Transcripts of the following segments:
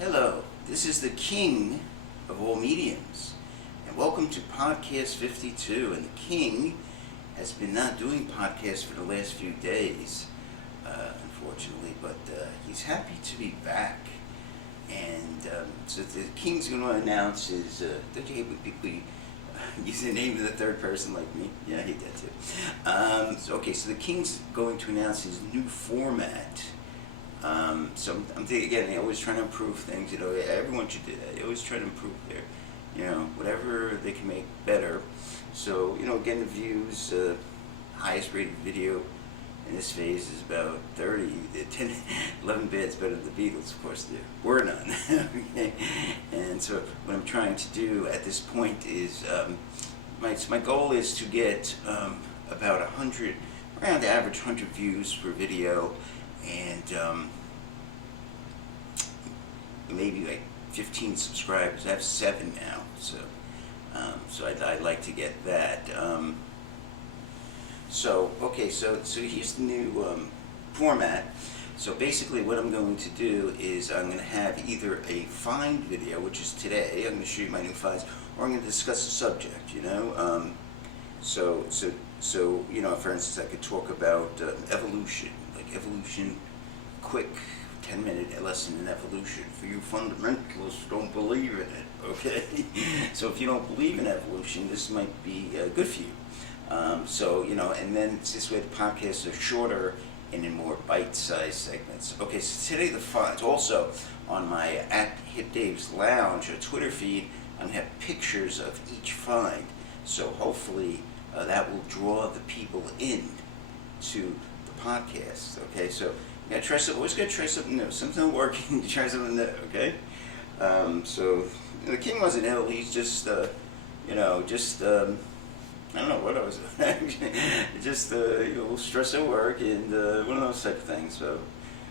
Hello, this is the king of all mediums, and welcome to Podcast 52. And the king has been not doing podcasts for the last few days, unfortunately, but he's happy to be back. And so the king's going to announce his, don't you hate when people use the name of the third person like me? Yeah, I hate that too. So the king's going to announce his new format. So I'm thinking again, always trying to improve things. Everyone should do that. They always try to improve their, whatever they can make better. So, again, the views, highest rated video in this phase is about 30. 11 beds better than the Beatles, of course. There were none. Okay? And so what I'm trying to do at this point is, my goal is to get about 100, around the average 100 views per video, and maybe like 15 subscribers. I have 7 now, so I'd like to get that. So here's the new format. So basically what I'm going to do is I'm going to have either a find video, which is today, I'm going to show you my new finds, or I'm going to discuss a subject, So for instance, I could talk about evolution, evolution, quick 10-minute lesson in evolution for you fundamentalists who don't believe in it, okay? So if you don't believe in evolution, this might be good for you. And then it's this way the podcasts are shorter and in more bite-sized segments. Okay, so today the finds, also on my at Hip Dave's Lounge, Twitter feed, I'm going to have pictures of each find. So hopefully that will draw the people in to the podcast. Okay, so you gotta try something. Always gotta try something new. Something not working, try something new. Okay. The king wasn't ill. He's just, I don't know what I was. Just stress at work and one of those type of things. So,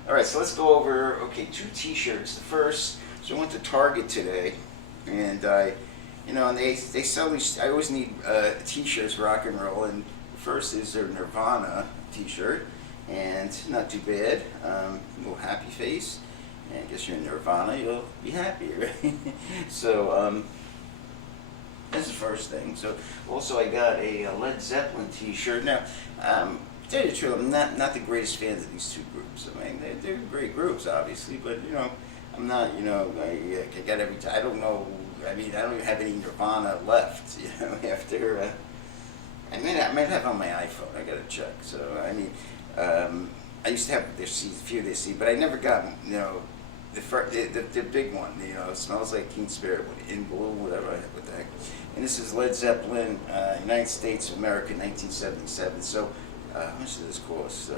all right. So let's go over. Okay, 2 T-shirts. The first. So I went to Target today, and and they sell these. I always need T-shirts, rock and roll, and the first is their Nirvana T-shirt, and not too bad. A little happy face, and I guess you're in Nirvana, you'll be happy, right? So that's the first thing. So also I got a Led Zeppelin T-shirt. Now, to tell you the truth, I'm not the greatest fans of these 2 groups. I mean, they're great groups, obviously, but I'm not. I got every. I don't know. I mean, I don't even have any Nirvana left. After. I might have on my iPhone. I gotta check. So I mean, I used to have their CDs, a few of their CDs, but I never got the big one. It smells like Teen Spirit, In Blue, whatever. What the heck? And this is Led Zeppelin, United States of America, 1977. So. How much does this cost?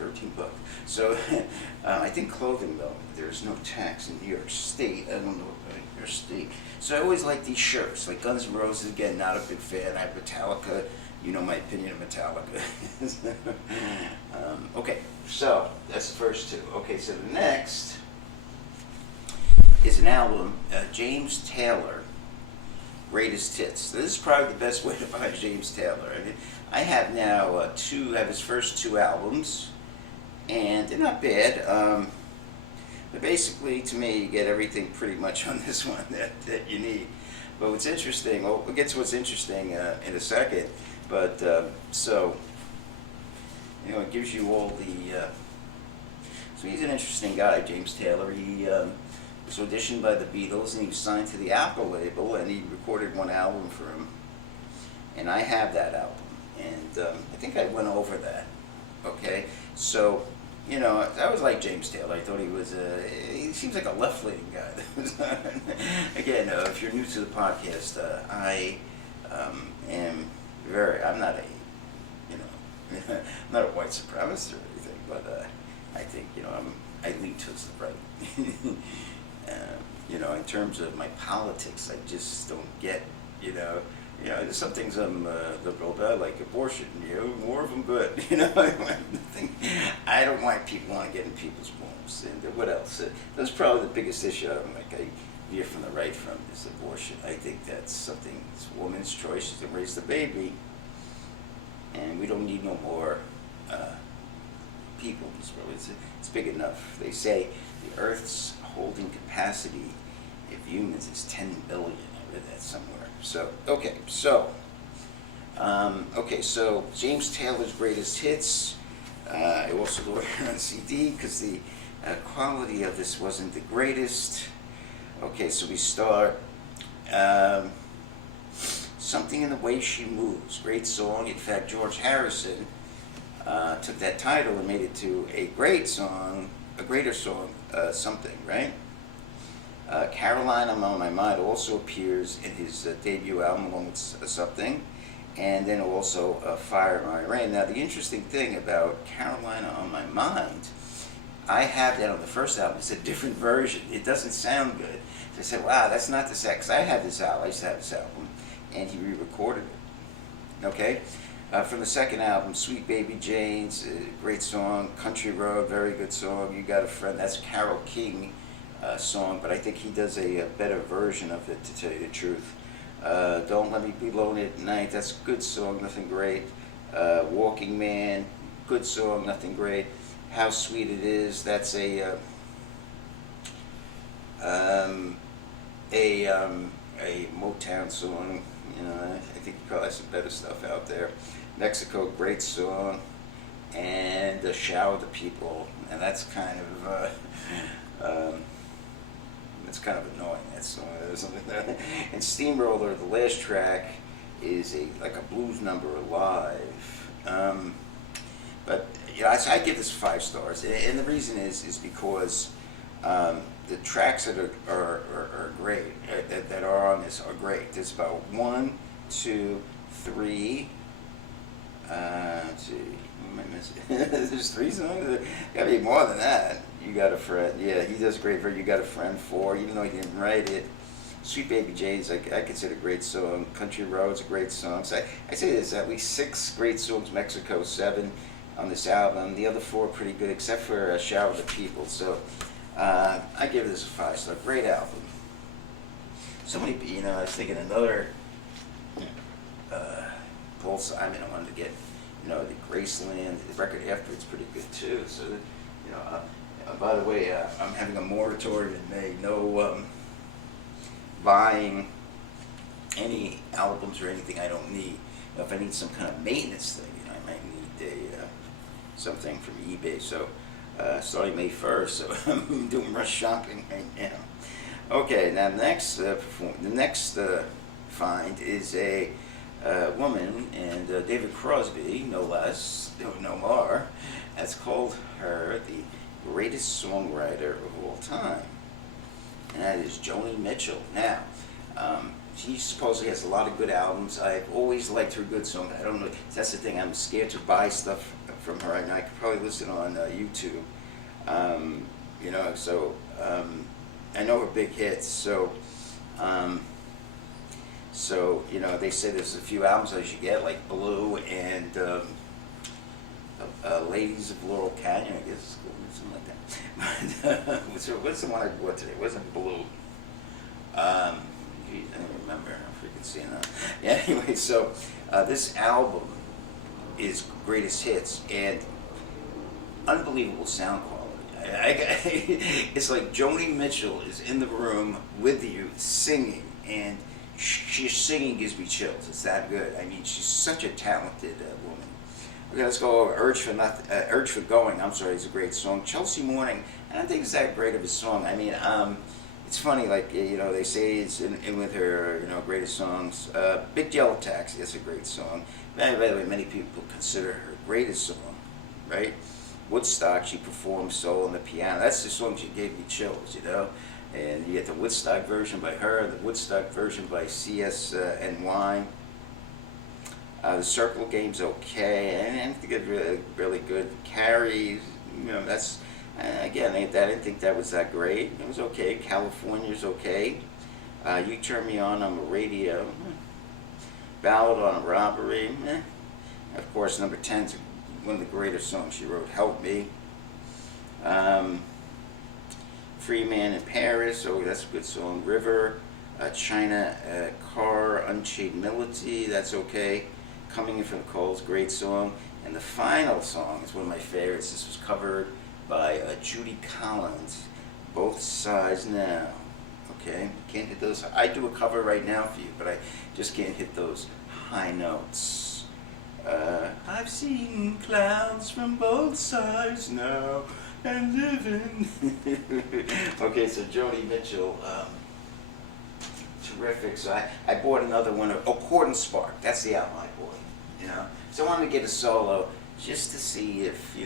$13. So, I think clothing though, there's no tax in New York State. I don't know about New York State. So I always like these shirts, like Guns N' Roses. Again, not a big fan. I have Metallica. You know my opinion of Metallica. Okay, so that's the first 2. Okay, so the next is an album, James Taylor, Greatest Hits. So this is probably the best way to buy James Taylor. I mean, I have now have his first 2 albums, and they're not bad. But basically, to me, you get everything pretty much on this one that you need. But what's interesting, we'll get to what's interesting in a second. But it gives you all the. So he's an interesting guy, James Taylor. He was auditioned by the Beatles, and he was signed to the Apple label, and he recorded 1 album for him. And I have that album. And I think I went over that, okay? So, I was like James Taylor. I thought he seems like a left-leaning guy. Again, if you're new to the podcast, I I'm not I'm not a white supremacist or anything, but I think, I lean towards the right. In terms of my politics, I just don't get, there's some things I'm liberal about, like abortion. More of them good. I don't want people want to get in people's wombs. And what else? That's probably the biggest issue I hear from the right from is abortion. I think that's something. It's a woman's choice. She can raise the baby, and we don't need no more people. It's big enough. They say the Earth's holding capacity of humans is 10 billion. I read that somewhere. So, okay, so James Taylor's greatest hits. I also ordered it on CD because the quality of this wasn't the greatest. Okay, so we start. Something in the Way She Moves. Great song. In fact, George Harrison took that title and made it to a great song, a greater song, Something, right? Caroline, I'm on My Mind also appears in his debut album along with Something, and then also Fire in My Rain. Now, the interesting thing about Carolina on My Mind, I have that on the first album. It's a different version. It doesn't sound good. So I said, wow, that's not the sex. I had this album. I used to have this album, and he re-recorded it. Okay? From the second album, Sweet Baby Jane's, great song. Country Road, very good song. You Got a Friend. That's Carole King song, but I think he does a better version of it, to tell you the truth. Don't Let Me Be Lonely at Night. That's a good song, nothing great. Walking Man, good song, nothing great. How Sweet It Is. That's a Motown song. You know, I think he probably has some better stuff out there. Mexico, great song, and Shower the People, and that's kind of annoying. That song or something like that. And Steamroller, the last track, is like a blues number live. But you know, I give this 5 stars, and the reason is because the tracks that are great, that are on this are great. There's about 1, 2, 3. Let's see, what am I missing? There's 3 songs. There gotta be more than that. You Got a Friend. Yeah, he does great for You Got a Friend 4, even though he didn't write it. Sweet Baby Jane's, I consider a great song. Country Road's a great song. So I say there's at least 6 great songs. Mexico, 7 on this album. The other 4 are pretty good, except for Shower the People. So I give this a 5-star. Great album. Somebody, you know, I was thinking another Paul Simon. I wanted to get, you know, the Graceland. The record after it's pretty good too. So, you know. By the way, I'm having a moratorium in May. No buying any albums or anything I don't need. If I need some kind of maintenance thing, you know, I might need something from eBay. So, starting May 1st, so I'm doing rush shopping right now. Okay, now the next find is a woman, and David Crosby, no less, no more, has called her the greatest songwriter of all time, and that is Joni Mitchell. Now, she supposedly has a lot of good albums. I've always liked her good songs. I don't know, that's the thing, I'm scared to buy stuff from her, and I could probably listen on YouTube. You know, so I know her big hits. So you know, they say there's a few albums I should get, like Blue and Ladies of Laurel Canyon, I guess, something like that. What's the one I bought today? It wasn't Blue. Geez, I don't remember. I'm freaking seeing that. Yeah, anyway, so this album is greatest hits and unbelievable sound quality. It's like Joni Mitchell is in the room with you singing, and she's singing gives me chills. It's that good. I mean, she's such a talented woman. Okay, let's go over Urge for Going. I'm sorry, it's a great song. Chelsea Morning. I don't think it's that great of a song. I mean, it's funny, like, you know, they say it's in with her, you know, greatest songs. Big Yellow Taxi, that's a great song. By the way, many people consider her greatest song, right? Woodstock, she performed solo on the piano. That's the song she gave me chills, you know. And you get the Woodstock version by her, the Woodstock version by CSNY. The Circle Game's okay, and I think it's really good. Carrie, you know, that's, again, I didn't think that was that great. It was okay. California's okay. You Turn Me On the Radio. Ballad on a Robbery. Of course, number 10's one of the greatest songs she wrote, Help Me. Free Man in Paris, oh, that's a good song. River, China, Car, Unchained Melody, that's okay. Coming In From the Cold's great song. And the final song is one of my favorites. This was covered by Judy Collins. Both sides now. Okay, can't hit those. I do a cover right now for you, but I just can't hit those high notes. I've seen clouds from both sides now and living. Okay, so Joni Mitchell, terrific. So I bought another one of Chord and Spark. That's the album I bought. You know, so I wanted to get a solo just to see if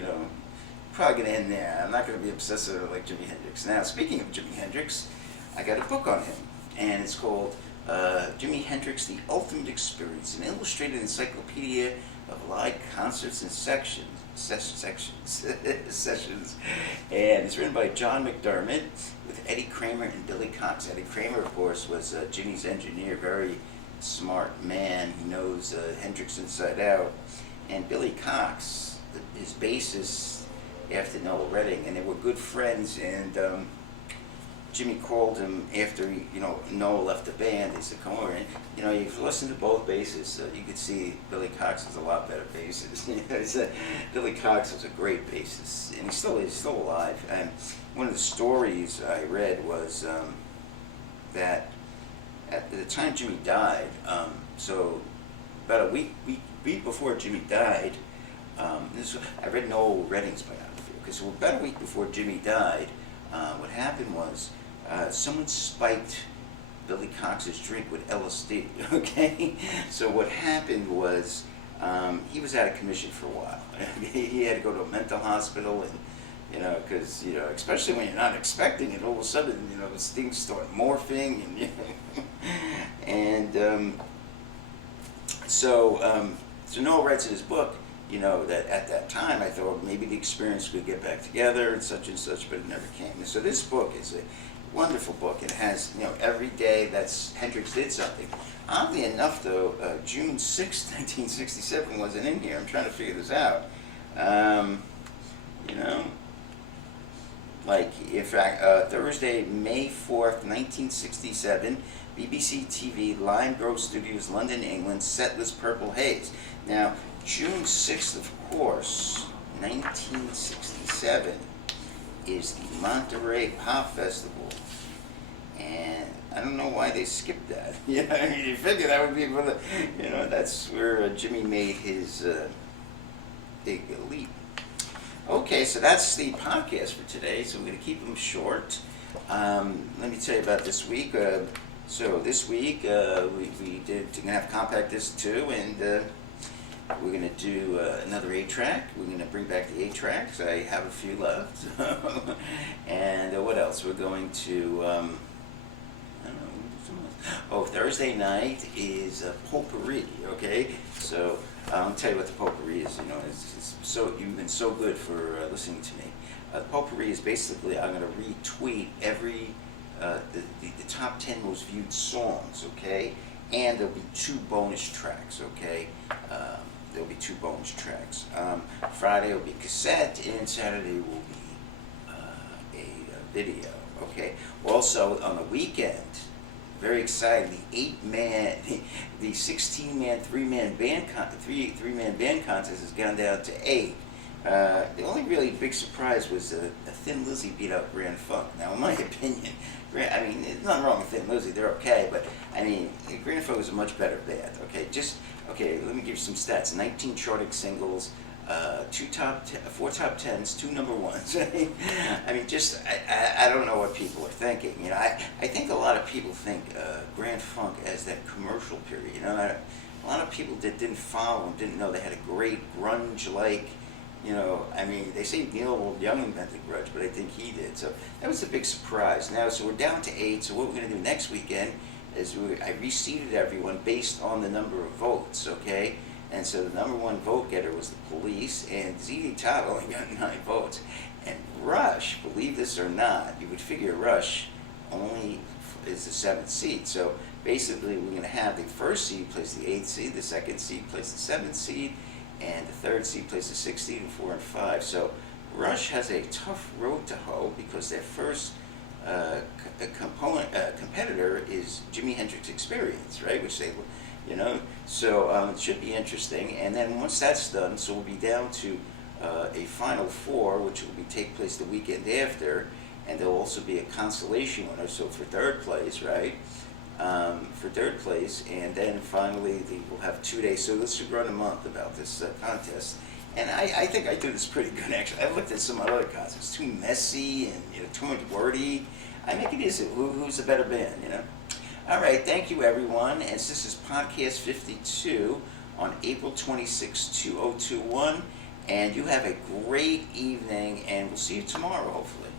probably gonna end there. I'm not gonna be obsessive like Jimi Hendrix. Now, speaking of Jimi Hendrix, I got a book on him, and it's called Jimi Hendrix: The Ultimate Experience, an illustrated encyclopedia of live concerts and sessions, and it's written by John McDermott with Eddie Kramer and Billy Cox. Eddie Kramer, of course, was Jimmy's engineer, very smart man. He knows Hendrix inside out, and Billy Cox, his bassist after Noel Redding, and they were good friends. And Jimmy called him after Noel left the band. He said, "Come over." And you've listened to both bassists, you could see Billy Cox is a lot better bassist. He said Billy Cox was a great bassist, and he's still alive. And one of the stories I read was that at the time Jimmy died, so about a week before Jimmy died, I read Noel Redding's biography. Okay, so about a week before Jimmy died, what happened was someone spiked Billy Cox's drink with LSD. Okay, so what happened was he was out of commission for a while. He had to go to a mental hospital, and because especially when you're not expecting it, all of a sudden these things start morphing, and so Noel writes in his book, that at that time I thought maybe the experience could get back together and such, but it never came. And so this book is a wonderful book. It has, every day that's Hendrix did something. Oddly enough, though, June 6th, 1967 wasn't in here. I'm trying to figure this out. Like, in fact, Thursday, May 4th, 1967, BBC TV, Lime Grove Studios, London, England, setlist Purple Haze. Now, June 6th, of course, 1967, is the Monterey Pop Festival. And I don't know why they skipped that. You figure that would be one of the, that's where Jimmy made his big leap. Okay, so that's the podcast for today. So we're going to keep them short. Let me tell you about this week. So this week we going to have Compact Disc 2, and we're going to do another 8-track. We're going to bring back the 8-tracks. I have a few left. And what else? We're going to, I don't know, Thursday night is Potpourri, okay? So I'll tell you what the Potpourri is. You've been so good for listening to me. The Potpourri is basically, I'm going to retweet every, the top 10 most viewed songs, okay? And there'll be 2 bonus tracks, okay? There'll be 2 bonus tracks. Friday will be cassette, and Saturday will be a video. Okay. Also on the weekend, very exciting. The 16-man, 3-man band contest has gone down to 8. The only really big surprise was Thin Lizzy beat out Grand Funk. Now, in my opinion, there's nothing wrong with Thin Lizzy; they're okay. But Grand Funk is a much better band. Okay, let me give you some stats: 19 charting singles, 4 top 10s, 2 number 1s. I don't know what people are thinking. I think a lot of people think Grand Funk as that commercial period. A lot of people that didn't follow them didn't know they had a great grunge-like. They say Neil Young invented grunge, but I think he did. So that was a big surprise. Now, so we're down to 8. So what we're going to do next weekend is I reseeded everyone based on the number of votes, okay? And so the number 1 vote getter was the Police, and ZZ Top only got 9 votes. And Rush, believe this or not, you would figure Rush only is the 7th seed. So basically we're going to have the 1st seed plays the 8th seed, the 2nd seed plays the 7th seed, and the 3rd seed plays the 6th seed, and 4 and 5. So Rush has a tough road to hoe because their first competitor is Jimi Hendrix Experience, right? Which they, so it should be interesting. And then once that's done, so we'll be down to a final 4, which will take place the weekend after, and there'll also be a consolation winner. So for third place, right? For third place, and then finally we'll have 2 days. So this should run a month about this contest. And I think I do this pretty good, actually. I've looked at some other contests, too messy and too much wordy. I make it easy. Who's the better band, All right, thank you, everyone. As this is podcast 52 on April 26, 2021. And you have a great evening, and we'll see you tomorrow, hopefully.